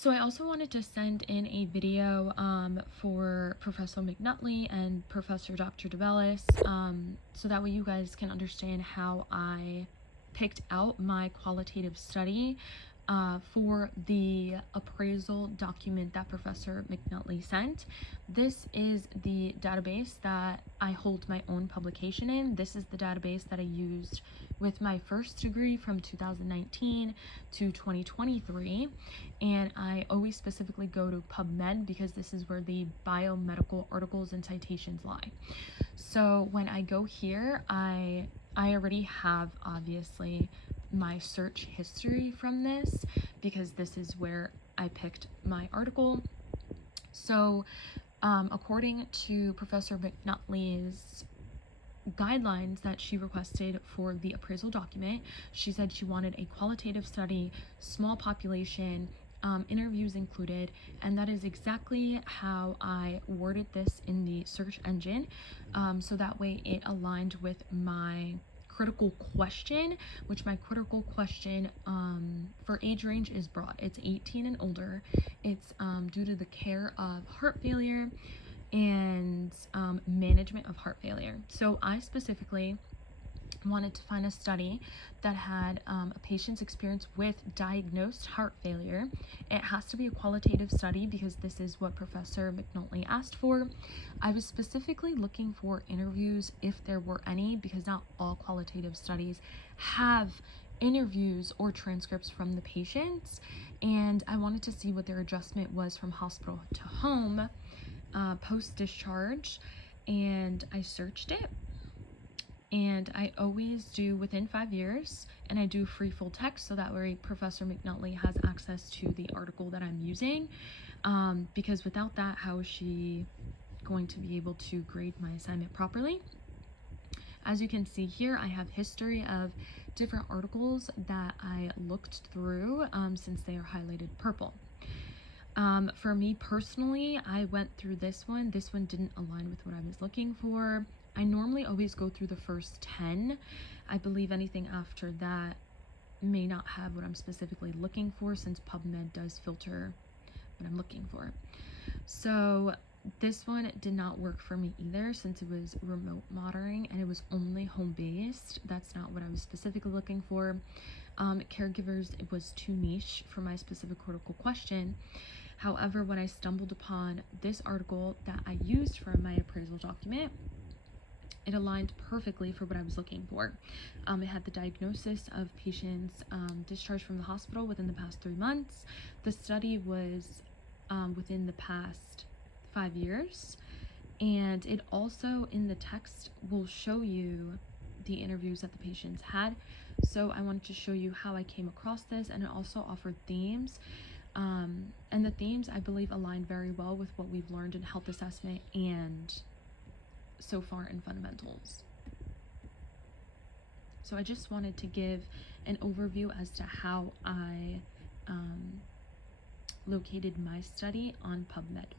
So I also wanted to send in a video for Professor McNutley and Professor Dr. DeBellis, so that way you guys can understand how I picked out my qualitative study for the appraisal document that Professor McNutley sent. This is the database that I hold my own publication in. This is the database that I used with my first degree from 2019 to 2023, and I always specifically go to PubMed because this is where the biomedical articles and citations lie. So when I go here, I already have obviously my search history from this because this is where I picked my article. So according to Professor McNutley's guidelines that she requested for the appraisal document, she said she wanted a qualitative study, small population, interviews included, and that is exactly how I worded this in the search engine, so that way it aligned with my critical question, which my critical question for age range is broad. It's 18 and older. It's due to the care of heart failure and management of heart failure. So I specifically wanted to find a study that had a patient's experience with diagnosed heart failure. It has to be a qualitative study because this is what Professor McNutley asked for. I was specifically looking for interviews if there were any, because not all qualitative studies have interviews or transcripts from the patients, and I wanted to see what their adjustment was from hospital to home post-discharge, and I searched it, and I always do within 5 years, and I do free full text so that way Professor McNutley has access to the article that I'm using, because without that, how is she going to be able to grade my assignment properly? As you can see here, I have history of different articles that I looked through since they are highlighted purple. For me personally, I went through this one. This one didn't align with what I was looking for. I normally always go through the first 10. I believe anything after that may not have what I'm specifically looking for, since PubMed does filter what I'm looking for. So this one did not work for me either, since it was remote monitoring and it was only home-based. That's not what I was specifically looking for. Caregivers, it was too niche for my specific critical question. However, when I stumbled upon this article that I used for my appraisal document, it aligned perfectly for what I was looking for. It had the diagnosis of patients discharged from the hospital within the past 3 months. The study was within the past 5 years, and it also in the text will show you the interviews that the patients had. So I wanted to show you how I came across this, and it also offered themes. And the themes, I believe, align very well with what we've learned in health assessment and so far in fundamentals. So I just wanted to give an overview as to how I located my study on PubMed.